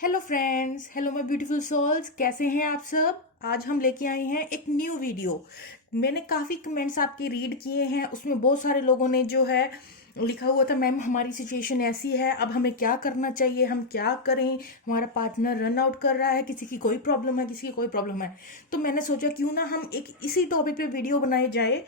Hello friends, hello my beautiful souls. कैसे हैं आप सब? आज हम लेके आए हैं एक न्यू वीडियो। मैंने काफ़ी कमेंट्स आपके रीड किए हैं, उसमें बहुत सारे लोगों ने जो है लिखा हुआ था, मैम हमारी सिचुएशन ऐसी है, अब हमें क्या करना चाहिए, हम क्या करें, हमारा पार्टनर रन आउट कर रहा है, किसी की कोई प्रॉब्लम है, किसी की कोई प्रॉब्लम है। तो मैंने सोचा क्यों ना हम एक इसी टॉपिक पे वीडियो बनाए जाए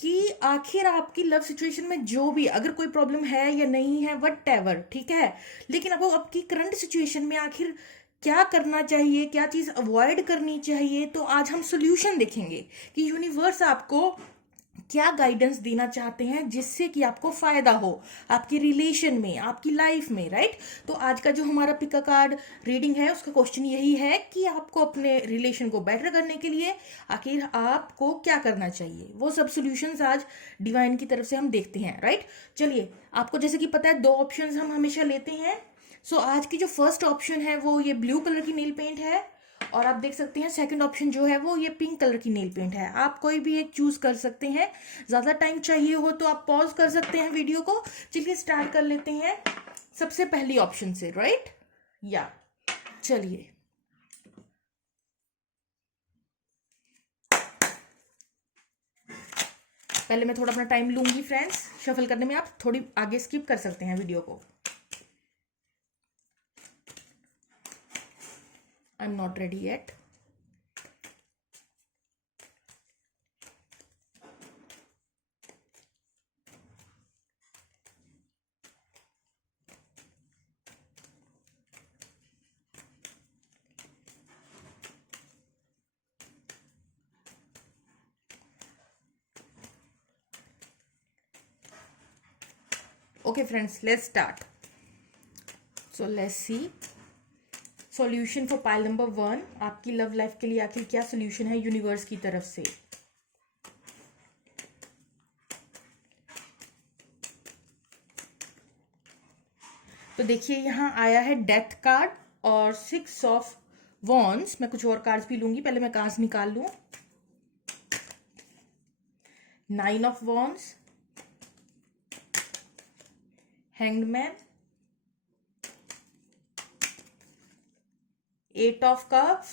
कि आखिर आपकी लव सिचुएशन में जो भी अगर कोई प्रॉब्लम है या नहीं है, वट एवर, ठीक है, लेकिन आपको आपकी करंट सिचुएशन में आखिर क्या करना चाहिए, क्या चीज़ अवॉइड करनी चाहिए। तो आज हम सोल्यूशन देखेंगे कि यूनिवर्स आपको क्या गाइडेंस देना चाहते हैं जिससे कि आपको फायदा हो आपकी रिलेशन में, आपकी लाइफ में, राइट। तो आज का जो हमारा पिका कार्ड रीडिंग है उसका क्वेश्चन यही है कि आपको अपने रिलेशन को बेटर करने के लिए आखिर आपको क्या करना चाहिए। वो सब सॉल्यूशंस आज डिवाइन की तरफ से हम देखते हैं, राइट। चलिए, आपको जैसे कि पता है दो ऑप्शंस हम हमेशा लेते हैं। सो आज की जो फर्स्ट ऑप्शन है वो ये ब्लू कलर की नेल पेंट है, और आप देख सकते हैं सेकंड ऑप्शन जो है वो ये पिंक कलर की नेल पेंट है। आप कोई भी एक चूज कर सकते हैं। ज्यादा टाइम चाहिए हो तो आप पॉज कर सकते हैं वीडियो को। चलिए स्टार्ट कर लेते हैं सबसे पहली ऑप्शन से, राइट। या चलिए, पहले मैं थोड़ा अपना टाइम लूंगी फ्रेंड्स शफल करने में, आप थोड़ी आगे स्किप कर सकते हैं वीडियो को। I am not ready yet. Okay friends, let's start. So let's see solution for pile number 1। आपकी लव लाइफ के लिए आखिर क्या सॉल्यूशन है यूनिवर्स की तरफ से। तो देखिए, यहाँ आया है डेथ कार्ड और 6 ऑफ वॉन्ड्स। मैं कुछ और कार्ड्स भी लूंगी, पहले मैं कार्ड्स निकाल लूं। 9 of wands, hanged man, 8 of cups,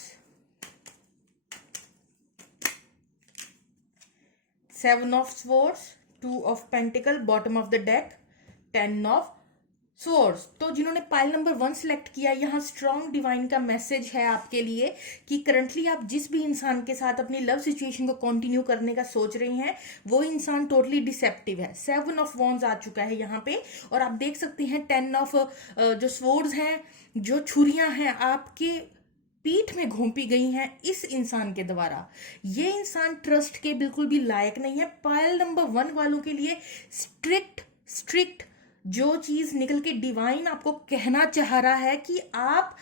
7 of swords, 2 of pentacle, bottom of the deck, 10 of source. तो जिन्होंने पाइल नंबर 1 सिलेक्ट किया, यहाँ स्ट्रॉन्ग डिवाइन का मैसेज है आपके लिए कि करंटली आप जिस भी इंसान के साथ अपनी लव सिचुएशन को कंटिन्यू करने का सोच रही हैं वो इंसान टोटली डिसेप्टिव है। 7 ऑफ वॉन्ड्स आ चुका है यहाँ पे, और आप देख सकते हैं 10 ऑफ जो स्वॉर्ड्स हैं, जो छुरियां हैं आपके पीठ में घोंपी गई हैं इस इंसान के द्वारा। ये इंसान ट्रस्ट के बिल्कुल भी लायक नहीं है। पाइल नंबर 1 वालों के लिए स्ट्रिक्ट स्ट्रिक्ट जो चीज निकल के डिवाइन आपको कहना चाह रहा है कि आप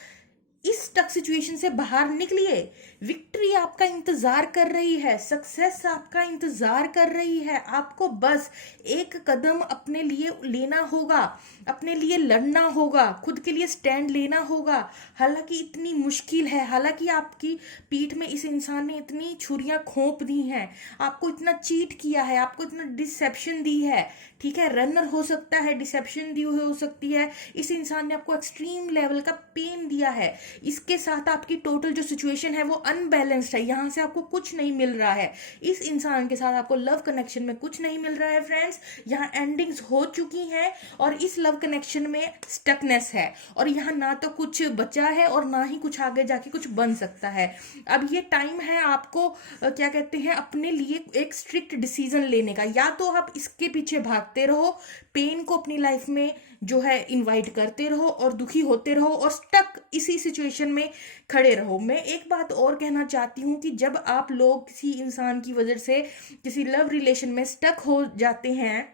इस टक सिचुएशन से बाहर निकलिए। विक्ट्री आपका इंतजार कर रही है, सक्सेस आपका इंतजार कर रही है। आपको बस एक कदम अपने लिए लेना होगा, अपने लिए लड़ना होगा, खुद के लिए स्टैंड लेना होगा। हालांकि इतनी मुश्किल है, हालांकि आपकी पीठ में इस इंसान ने इतनी छुरियां खोप दी हैं, आपको इतना चीट किया है, आपको इतना डिसेप्शन दी है, ठीक है, रनर हो सकता है, डिसेप्शन दी हो सकती है, इस इंसान ने आपको एक्सट्रीम लेवल का पेन दिया है। इसके साथ आपकी टोटल जो सिचुएशन है वो अनबैलेंस्ड है, यहां से आपको कुछ नहीं मिल रहा है। इस इंसान के साथ आपको लव कनेक्शन में कुछ नहीं मिल रहा है फ्रेंड्स। यहाँ एंडिंग्स हो चुकी हैं और इस लव कनेक्शन में स्टकनेस है, और यहाँ ना तो कुछ बचा है और ना ही कुछ आगे जाके कुछ बन सकता है। अब ये टाइम है आपको क्या कहते हैं, अपने लिए एक स्ट्रिक्ट डिसीजन लेने का। या तो आप इसके पीछे भागते रहो, पेन को अपनी लाइफ में जो है इनवाइट करते रहो और दुखी होते रहो और स्टक इसी सिचुएशन में खड़े रहो। मैं एक बात और कहना चाहती हूँ कि जब आप लोग किसी इंसान की वजह से किसी लव रिलेशन में स्टक हो जाते हैं,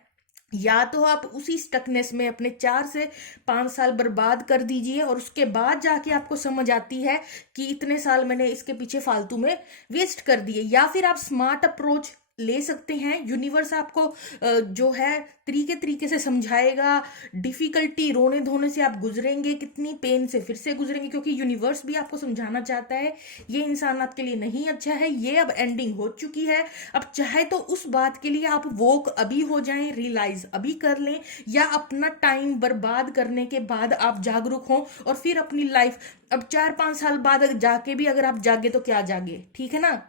या तो आप उसी स्टकनेस में अपने 4 से 5 साल बर्बाद कर दीजिए और उसके बाद जाके आपको समझ आती है कि इतने साल मैंने इसके पीछे फालतू में वेस्ट कर दिए, या फिर आप स्मार्ट अप्रोच ले सकते हैं। यूनिवर्स आपको जो है तरीके तरीके से समझाएगा। डिफिकल्टी, रोने धोने से आप गुजरेंगे, कितनी पेन से फिर से गुजरेंगे, क्योंकि यूनिवर्स भी आपको समझाना चाहता है ये इंसान आपके लिए नहीं अच्छा है, ये अब एंडिंग हो चुकी है। अब चाहे तो उस बात के लिए आप वोक अभी हो जाएं, रियलाइज अभी कर लें, या अपना टाइम बर्बाद करने के बाद आप जागरूक हों और फिर अपनी लाइफ अब 4-5 साल बाद जाके भी अगर आप जागे तो क्या जागे, ठीक है ना।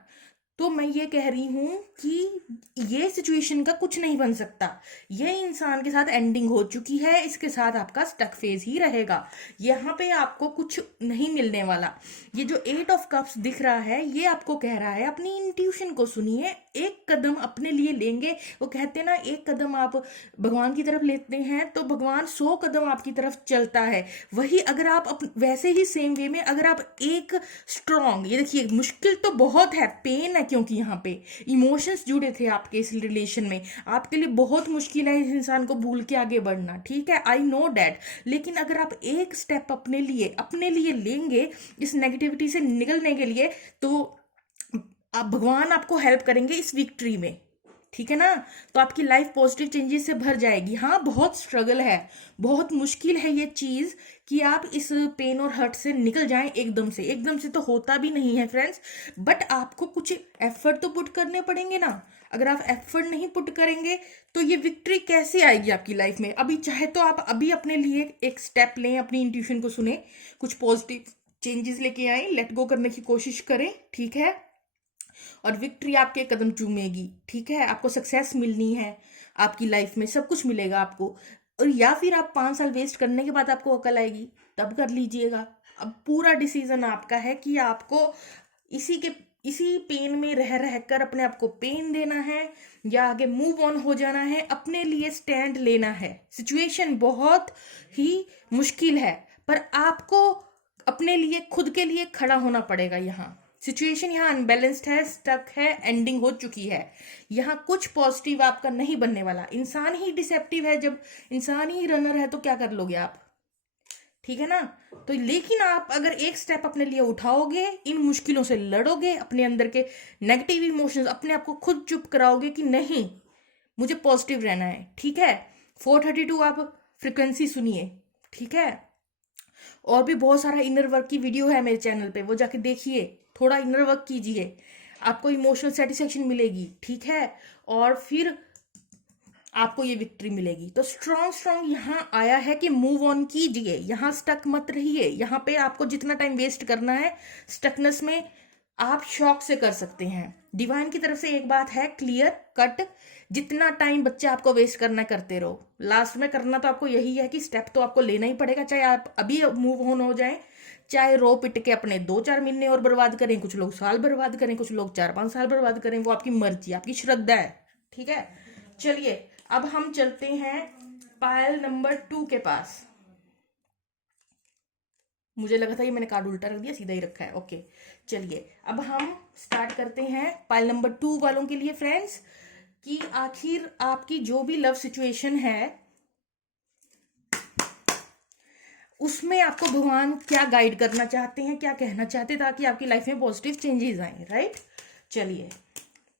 तो मैं ये कह रही हूं कि ये सिचुएशन का कुछ नहीं बन सकता, ये इंसान के साथ एंडिंग हो चुकी है, इसके साथ आपका स्टक फेज ही रहेगा, यहाँ पे आपको कुछ नहीं मिलने वाला। ये जो 8 ऑफ कप्स दिख रहा है ये आपको कह रहा है अपनी इंट्यूशन को सुनिए, एक कदम अपने लिए लेंगे। वो कहते हैं ना, एक कदम आप भगवान की तरफ लेते हैं तो भगवान 100 कदम आपकी तरफ चलता है। वही अगर आप वैसे ही सेम वे में अगर आप एक स्ट्रॉन्ग, ये देखिए मुश्किल तो बहुत है, पेन है, क्योंकि यहाँ पे इमोशंस जुड़े थे आपके इस रिलेशन में, आपके लिए बहुत मुश्किल है इस इंसान को भूल के आगे बढ़ना, ठीक है, आई नो डैट। लेकिन अगर आप एक स्टेप अपने लिए लेंगे इस नेगेटिविटी से निकलने के लिए, तो आप भगवान आपको हेल्प करेंगे इस विक्ट्री में, ठीक है ना। तो आपकी लाइफ पॉजिटिव चेंजेस से भर जाएगी। हाँ, बहुत स्ट्रगल है, बहुत मुश्किल है ये चीज कि आप इस पेन और हर्ट से निकल जाएं एकदम से तो होता भी नहीं है फ्रेंड्स, बट आपको कुछ एफर्ट तो पुट करने पड़ेंगे ना। अगर आप एफर्ट नहीं पुट करेंगे तो ये विक्ट्री कैसे आएगी आपकी लाइफ में। अभी चाहे तो आप अभी अपने लिए एक स्टेप लें, अपनी इंट्यूशन को सुने, कुछ पॉजिटिव चेंजेस लेके आए, लेट गो करने की कोशिश करें, ठीक है, और विक्ट्री आपके कदम चूमेगी, ठीक है। आपको सक्सेस मिलनी है, आपकी लाइफ में सब कुछ मिलेगा आपको। और या फिर आप 5 साल वेस्ट करने के बाद आपको अकल आएगी तब कर लीजिएगा। अब पूरा डिसीजन आपका है कि आपको इसी पेन में रह रहकर अपने आप को पेन देना है या आगे मूव ऑन हो जाना है, अपने लिए स्टैंड लेना है। सिचुएशन बहुत ही मुश्किल है पर आपको अपने लिए, खुद के लिए खड़ा होना पड़ेगा। यहाँ सिचुएशन यहाँ अनबैलेंस्ड है, स्टक है, एंडिंग हो चुकी है, यहाँ कुछ पॉजिटिव आपका नहीं बनने वाला। इंसान ही डिसेप्टिव है, जब इंसान ही रनर है तो क्या कर लोगे आप, ठीक है ना। तो लेकिन आप अगर एक स्टेप अपने लिए उठाओगे, इन मुश्किलों से लड़ोगे, अपने अंदर के नेगेटिव इमोशंस, अपने आप को खुद चुप कराओगे कि नहीं मुझे पॉजिटिव रहना है, ठीक है। 432 आप फ्रिक्वेंसी सुनिए, ठीक है। और भी बहुत सारा इनर वर्क की वीडियो है मेरे चैनल पे, वो जाके देखिए, थोड़ा इनर वर्क कीजिए, आपको इमोशनल सेटिस्फेक्शन मिलेगी, ठीक है, और फिर आपको ये विक्ट्री मिलेगी। तो स्ट्रॉन्ग यहाँ आया है कि मूव ऑन कीजिए, यहाँ स्टक मत रहिए। यहाँ पे आपको जितना टाइम वेस्ट करना है स्टकनेस में, आप शौक से कर सकते हैं। डिवाइन की तरफ से एक बात है क्लियर कट, जितना टाइम बच्चे आपको वेस्ट करना करते रहो, लास्ट में करना तो आपको यही है कि स्टेप तो आपको लेना ही पड़ेगा, चाहे आप अभी मूव ऑन हो जाए, चाहे रो पिट के अपने 2-4 महीने और बर्बाद करें, कुछ लोग साल बर्बाद करें, कुछ लोग 4-5 साल बर्बाद करें, वो आपकी मर्जी, आपकी श्रद्धा है, ठीक है। चलिए अब हम चलते हैं पायल नंबर 2 के पास। मुझे लगा था ये मैंने कार्ड उल्टा रख दिया, सीधा ही रखा है, ओके। चलिए अब हम स्टार्ट करते हैं पायल नंबर 2 वालों के लिए फ्रेंड्स, कि आखिर आपकी जो भी लव सिचुएशन है उसमें आपको भगवान क्या गाइड करना चाहते हैं, क्या कहना चाहते हैं, ताकि आपकी लाइफ में पॉजिटिव चेंजेस आए, राइट। चलिए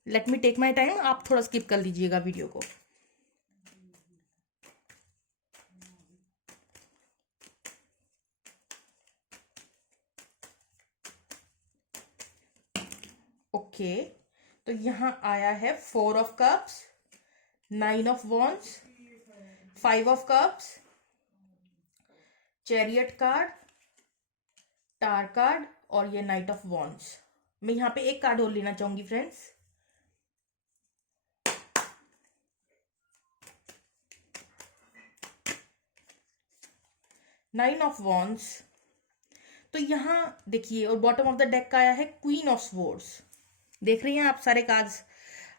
let me take my time, आप थोड़ा स्किप कर लीजिएगा वीडियो को। ओके, तो यहां आया है 4 of cups, 9 of wands, 5 of cups, chariot card, tar card और ये नाइट ऑफ वॉन्ड्स। मैं यहाँ पे एक कार्ड और लेना चाहूंगी फ्रेंड्स। नाइन ऑफ वॉन्ड्स, तो यहाँ देखिए, और बॉटम ऑफ द डेक का आया है क्वीन ऑफ स्वॉर्ड्स। देख रही हैं आप सारे कार्ड्स।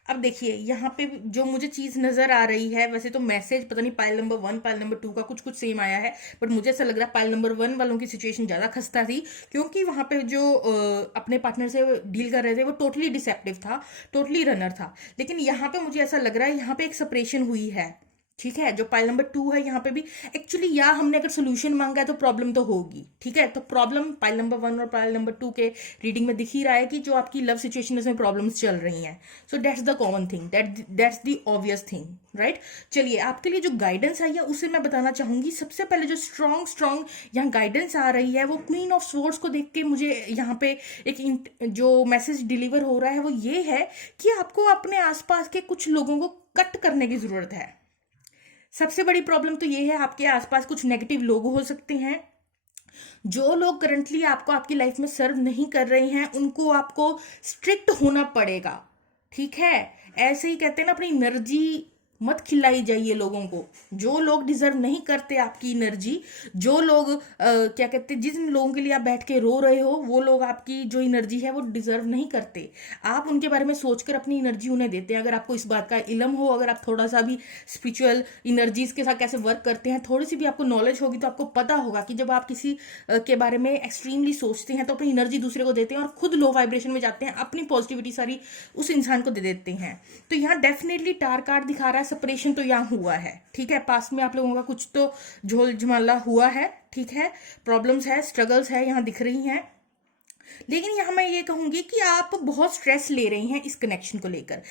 अब देखिए यहाँ पे जो मुझे चीज नजर आ रही है, वैसे तो मैसेज पता नहीं पाइल नंबर 1 पाइल नंबर 2 का कुछ कुछ सेम आया है, बट मुझे ऐसा लग रहा है पाइल नंबर 1 वालों की सिचुएशन ज्यादा खस्ता थी, क्योंकि वहां पे जो अपने पार्टनर से डील कर रहे थे वो टोटली डिसेप्टिव था, टोटली रनर था। लेकिन यहाँ पे मुझे ऐसा लग रहा है यहाँ पे एक सेपरेशन हुई है, ठीक है, जो पाइल नंबर 2 है यहाँ पे भी एक्चुअली, या हमने अगर सोल्यूशन मांगा है तो प्रॉब्लम तो होगी, ठीक है। तो प्रॉब्लम पाइल नंबर 1 और पाइल नंबर 2 के रीडिंग में दिख ही रहा है कि जो आपकी लव सिचुएशन है उसमें प्रॉब्लम्स चल रही हैं। So that's the common thing, that's the obvious thing, right. चलिए, आपके लिए जो गाइडेंस आई है उसे मैं बताना चाहूंगी। सबसे पहले जो स्ट्रॉन्ग यहाँ गाइडेंस आ रही है वो क्वीन ऑफ स्वॉर्ड्स को देख के मुझे यहाँ पे जो मैसेज डिलीवर हो रहा है वो ये है कि आपको अपने आसपास के कुछ लोगों को कट करने की जरूरत है। सबसे बड़ी प्रॉब्लम तो ये है, आपके आसपास कुछ नेगेटिव लोग हो सकते हैं। जो लोग करंटली आपको आपकी लाइफ में सर्व नहीं कर रहे हैं उनको आपको स्ट्रिक्ट होना पड़ेगा, ठीक है। ऐसे ही कहते हैं ना, अपनी एनर्जी मत खिलाई जाइए लोगों को। जो लोग डिजर्व नहीं करते आपकी एनर्जी, जो लोग क्या कहते हैं, जिन लोगों के लिए आप बैठ के रो रहे हो वो लोग आपकी जो एनर्जी है वो डिजर्व नहीं करते। आप उनके बारे में सोचकर अपनी एनर्जी उन्हें देते हैं। अगर आपको इस बात का इल्म हो, अगर आप थोड़ा सा भी स्पिरिचुअल एनर्जीज के साथ कैसे वर्क करते हैं, थोड़ी सी भी आपको नॉलेज होगी तो आपको पता होगा कि जब आप किसी के बारे में एक्सट्रीमली सोचते हैं तो अपनी एनर्जी दूसरे को देते हैं और खुद लो वाइब्रेशन में जाते हैं, अपनी पॉजिटिविटी सारी उस इंसान को दे देते हैं। तो यहाँ डेफिनेटली टार कार्ड दिखा रहा है, सेपरेशन तो यहाँ हुआ है, ठीक है। पास में आप लोगों का कुछ तो झोल झमाला हुआ है, ठीक है। प्रॉब्लम्स है, स्ट्रगल्स है यहाँ दिख रही हैं। लेकिन यहाँ मैं ये कहूंगी कि आप बहुत स्ट्रेस ले रही हैं इस कनेक्शन को लेकर।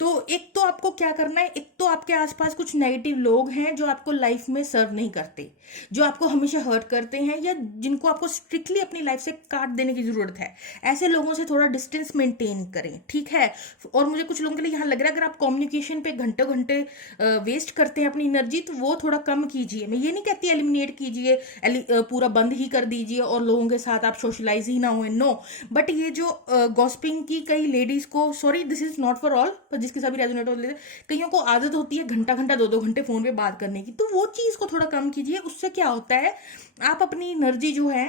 तो एक तो आपको क्या करना है, एक तो आपके आसपास कुछ नेगेटिव लोग हैं जो आपको लाइफ में सर्व नहीं करते, जो आपको हमेशा हर्ट करते हैं या जिनको आपको स्ट्रिक्टली अपनी लाइफ से काट देने की जरूरत है। ऐसे लोगों से थोड़ा डिस्टेंस मेंटेन करें, ठीक है। और मुझे कुछ लोगों के लिए यहाँ लग रहा है, अगर आप कम्युनिकेशन पे घंटे घंटे वेस्ट करते हैं अपनी एनर्जी, तो वो थोड़ा कम कीजिए। मैं ये नहीं कहती एलिमिनेट कीजिए, पूरा बंद ही कर दीजिए और लोगों के साथ आप सोशलाइज ही ना हुए, नो। बट ये जो गॉसिपिंग की कई लेडीज को, sorry this is not for all, पर जिसके साथ भी रेजोनेट होते हैं, कईयों को आदत होती है घंटा घंटा 2-2 घंटे फोन पे बात करने की, तो वो चीज को थोड़ा कम कीजिए। उससे क्या होता है, आप अपनी एनर्जी जो है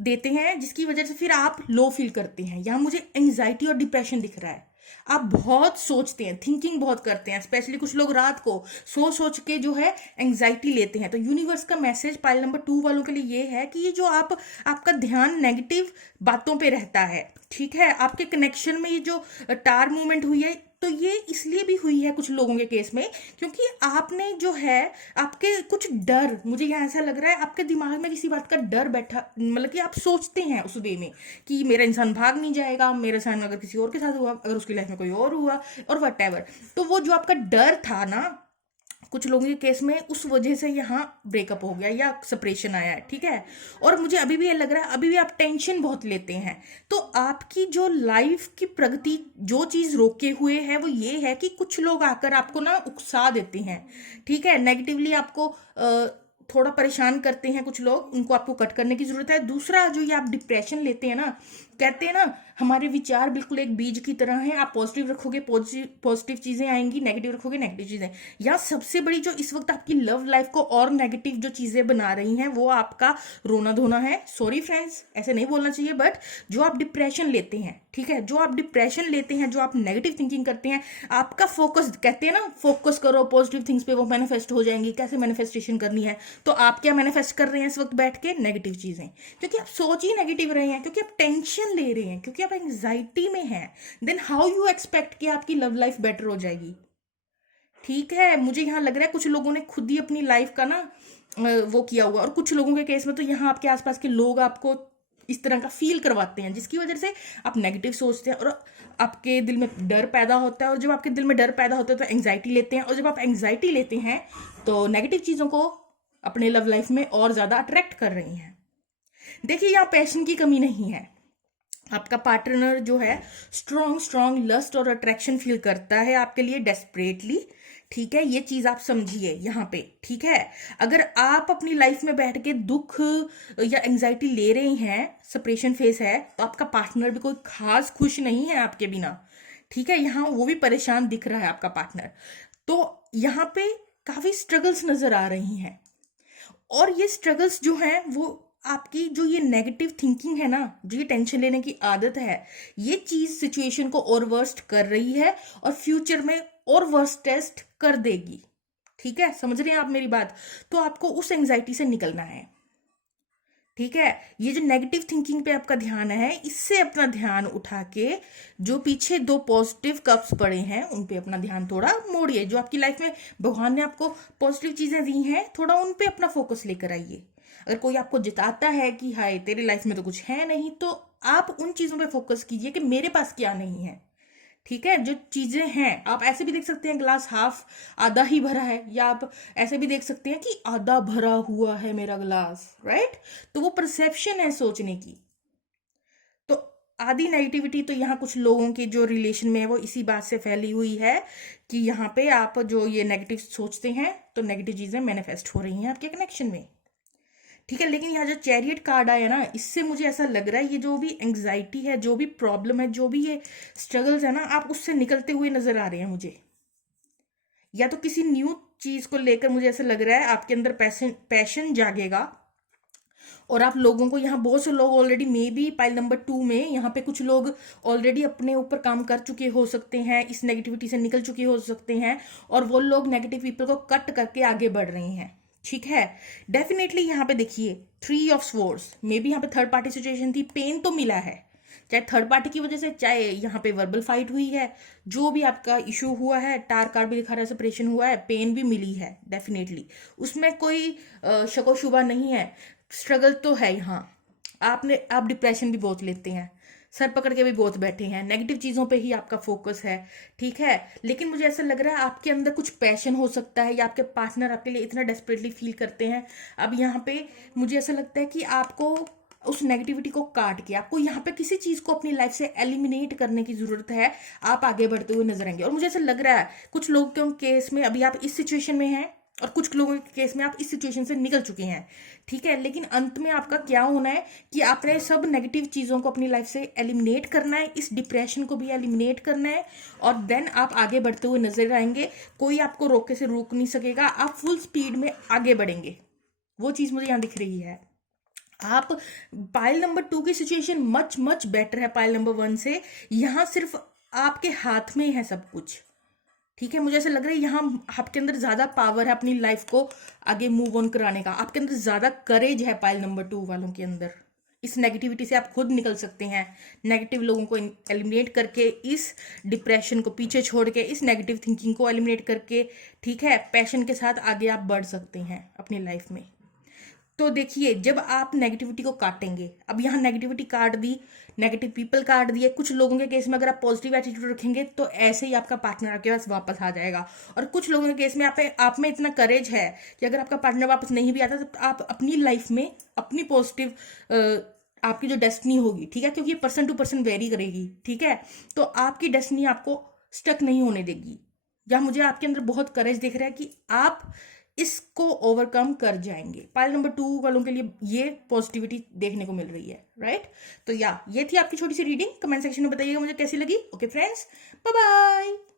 देते हैं, जिसकी वजह से फिर आप लो फील करते हैं। यहाँ मुझे एंजाइटी और डिप्रेशन दिख रहा है। आप बहुत सोचते हैं, थिंकिंग बहुत करते हैं, स्पेशली कुछ लोग रात को सोच के जो है एंजाइटी लेते हैं। तो यूनिवर्स का मैसेज पाइल नंबर 2 वालों के लिए ये है कि ये जो आपका ध्यान नेगेटिव बातों पे रहता है, ठीक है। आपके कनेक्शन में ये जो टार मूवमेंट हुई है, तो ये इसलिए भी हुई है कुछ लोगों के केस में क्योंकि आपने जो है, आपके कुछ डर, मुझे यहाँ ऐसा लग रहा है आपके दिमाग में किसी बात का डर बैठा, मतलब कि आप सोचते हैं उस वे में कि मेरा इंसान भाग नहीं जाएगा, मेरा इंसान अगर किसी और के साथ हुआ, अगर उसकी लाइफ में कोई और हुआ, और व्हाटएवर। तो वो जो आपका डर था ना कुछ लोगों के केस में, उस वजह से यहाँ ब्रेकअप हो गया या सेपरेशन आया है, ठीक है। और मुझे अभी भी ये लग रहा है, अभी भी आप टेंशन बहुत लेते हैं। तो आपकी जो लाइफ की प्रगति, जो चीज रोके हुए है वो ये है कि कुछ लोग आकर आपको ना उकसा देते हैं, ठीक है। नेगेटिवली आपको थोड़ा परेशान करते हैं कुछ लोग, उनको आपको कट करने की जरूरत है। दूसरा, जो ये आप डिप्रेशन लेते हैं ना, कहते हैं ना हमारे विचार बिल्कुल एक बीज की तरह हैं, आप पॉजिटिव रखोगे पॉजिटिव चीजें आएंगी, नेगेटिव रखोगे नेगेटिव चीजें। या सबसे बड़ी जो इस वक्त आपकी लव लाइफ को और नेगेटिव जो चीजें बना रही हैं वो आपका रोना धोना है। सॉरी फ्रेंड्स, ऐसे नहीं बोलना चाहिए, बट जो आप डिप्रेशन लेते हैं, ठीक है, जो आप डिप्रेशन लेते हैं, जो आप नेगेटिव थिंकिंग करते हैं, आपका फोकस, कहते हैं ना फोकस करो पॉजिटिव थिंग्स पे, वो मैनिफेस्ट हो जाएंगी। कैसे मैनिफेस्टेशन करनी है, तो आप क्या मैनिफेस्ट कर रहे हैं इस वक्त बैठ के, नेगेटिव चीजें, क्योंकि आप सोच ही नेगेटिव रहे हैं, क्योंकि आप टेंशन ले रहे हैं, क्योंकि आप एंजाइटी में हैं। देन हाउ यू एक्सपेक्ट कि आपकी लव लाइफ बेटर हो जाएगी, ठीक है। मुझे यहाँ लग रहा है कुछ लोगों ने खुद ही अपनी लाइफ का ना वो किया हुआ, और कुछ लोगों के केस में तो यहाँ आपके आसपास के लोग आपको इस तरह का फील करवाते हैं, जिसकी वजह से आप नेगेटिव सोचते हैं और आपके दिल में डर पैदा होता है। और जब आपके दिल में डर पैदा होता है तो एंजाइटी लेते हैं, और जब आप एंजाइटी लेते हैं तो नेगेटिव चीजों को अपने लव लाइफ में और ज्यादा अट्रैक्ट कर रही हैं। देखिए, यहाँ पैशन की कमी नहीं है। आपका पार्टनर जो है स्ट्रॉन्ग लस्ट और अट्रैक्शन फील करता है आपके लिए डेस्परेटली, ठीक है। ये चीज आप समझिए यहाँ पे, ठीक है। अगर आप अपनी लाइफ में बैठ के दुख या एंजाइटी ले रहे हैं, सेपरेशन फेस है, तो आपका पार्टनर भी कोई खास खुश नहीं है आपके बिना, ठीक है। यहाँ वो भी परेशान दिख रहा है आपका पार्टनर। तो यहाँ पे काफी स्ट्रगल्स नजर आ रही हैं, और ये स्ट्रगल्स जो हैं वो आपकी जो ये नेगेटिव थिंकिंग है ना, जो ये टेंशन लेने की आदत है, ये चीज सिचुएशन को और वर्स्ट कर रही है और फ्यूचर में और वर्स्ट टेस्ट कर देगी, ठीक है। समझ रहे हैं आप मेरी बात। तो आपको उस एंजाइटी से निकलना है, ठीक है, ये जो नेगेटिव थिंकिंग पे आपका ध्यान है, इससे अपना ध्यान उठा के जो पीछे दो पॉजिटिव कप्स पड़े हैं उन पे अपना ध्यान थोड़ा मोड़िए। जो आपकी लाइफ में भगवान ने आपको पॉजिटिव चीजें दी हैं, थोड़ा उन पे अपना फोकस लेकर आइए। अगर कोई आपको जिताता है कि हाय तेरी लाइफ में तो कुछ है नहीं, तो आप उन चीजों पे फोकस कीजिए कि मेरे पास क्या नहीं है। ठीक है, जो चीजें हैं, आप ऐसे भी देख सकते हैं ग्लास हाफ आधा ही भरा है, या आप ऐसे भी देख सकते हैं कि आधा भरा हुआ है मेरा ग्लास, राइट। तो वो परसेप्शन है सोचने की। तो आधी नेगेटिविटी तो यहाँ कुछ लोगों के जो रिलेशन में है वो इसी बात से फैली हुई है कि यहाँ पे आप जो ये नेगेटिव सोचते हैं तो नेगेटिव चीजें मैनिफेस्ट हो रही हैं आपके कनेक्शन में। ठीक है, लेकिन यहाँ जो चैरियट कार्ड आया ना, इससे मुझे ऐसा लग रहा है ये जो भी एंग्जाइटी है, जो भी प्रॉब्लम है, जो भी ये स्ट्रगल्स है ना, आप उससे निकलते हुए नजर आ रहे हैं मुझे। या तो किसी न्यू चीज को लेकर मुझे ऐसा लग रहा है आपके अंदर पैशन जागेगा, और आप लोगों को, यहाँ बहुत से लोग already, may be pile number 2 में यहाँ पे कुछ लोग ऑलरेडी अपने ऊपर काम कर चुके हो सकते हैं, इस नेगेटिविटी से निकल चुके हो सकते हैं, और वो लोग नेगेटिव पीपल को कट करके आगे बढ़ रहे हैं। ठीक है, डेफिनेटली यहाँ पे देखिए 3 ऑफ स्वॉर्ड्स, मे बी यहाँ पे थर्ड पार्टी सिचुएशन थी, पेन तो मिला है, चाहे थर्ड पार्टी की वजह से, चाहे यहाँ पे वर्बल फाइट हुई है, जो भी आपका इशू हुआ है, टार कार्ड भी दिखा रहा है, सेपरेशन हुआ है, पेन भी मिली है डेफिनेटली, उसमें कोई शको शुबा नहीं है। स्ट्रगल तो है यहाँ, आप डिप्रेशन भी बहुत लेते हैं, सर पकड़ के भी बहुत बैठे हैं, नेगेटिव चीजों पे ही आपका फोकस है। ठीक है, लेकिन मुझे ऐसा लग रहा है आपके अंदर कुछ पैशन हो सकता है, या आपके पार्टनर आपके लिए इतना डेस्परेटली फील करते हैं। अब यहाँ पे मुझे ऐसा लगता है कि आपको उस नेगेटिविटी को काट के आपको यहाँ पे किसी चीज को अपनी लाइफ से एलिमिनेट करने की जरूरत है, आप आगे बढ़ते हुए नजर आएंगे। और मुझे ऐसा लग रहा है कुछ लोगों के केस में अभी आप इस सिचुएशन में हैं, और कुछ लोगों के केस में आप इस सिचुएशन से निकल चुके हैं। ठीक है, लेकिन अंत में आपका क्या होना है कि आपने सब नेगेटिव चीजों को अपनी लाइफ से एलिमिनेट करना है, इस डिप्रेशन को भी एलिमिनेट करना है, और देन आप आगे बढ़ते हुए नजर आएंगे। कोई आपको रोके से रोक नहीं सकेगा, आप फुल स्पीड में आगे बढ़ेंगे। वो चीज मुझे यहाँ दिख रही है। आप पाइल नंबर 2 की सिचुएशन मच मच बेटर है पाइल नंबर 1 से। यहाँ सिर्फ आपके हाथ में है सब कुछ। ठीक है, मुझे ऐसा लग रहा है यहाँ आपके अंदर ज्यादा पावर है अपनी लाइफ को आगे मूव ऑन कराने का, आपके अंदर ज्यादा करेज है पाइल नंबर 2 वालों के अंदर। इस नेगेटिविटी से आप खुद निकल सकते हैं, नेगेटिव लोगों को एलिमिनेट करके, इस डिप्रेशन को पीछे छोड़ के, इस नेगेटिव थिंकिंग को एलिमिनेट करके, ठीक है, पैशन के साथ आगे आप बढ़ सकते हैं अपनी लाइफ में। तो देखिए, जब आप नेगेटिविटी को काटेंगे, अब यहाँ नेगेटिविटी काट दी, नेगेटिव पीपल काट दिए, कुछ लोगों के केस में अगर आप पॉजिटिव एटीट्यूड रखेंगे तो ऐसे ही आपका पार्टनर आपके पास वापस आ जाएगा। और कुछ लोगों के केस में आप में इतना करेज है कि अगर आपका पार्टनर वापस नहीं भी आता तो आप अपनी लाइफ में अपनी पॉजिटिव आपकी जो डेस्टिनी होगी, ठीक है, क्योंकि ये पर्सन टू पर्सन वेरी करेगी, ठीक है, तो आपकी डेस्टिनी आपको स्टक नहीं होने देगी। या मुझे आपके अंदर बहुत करेज दिख रहा है कि आप इसको ओवरकम कर जाएंगे। पाइल नंबर 2 वालों के लिए ये पॉजिटिविटी देखने को मिल रही है, राइट। तो ये थी आपकी छोटी सी रीडिंग। कमेंट सेक्शन में बताइएगा मुझे कैसी लगी। Okay friends, bye bye.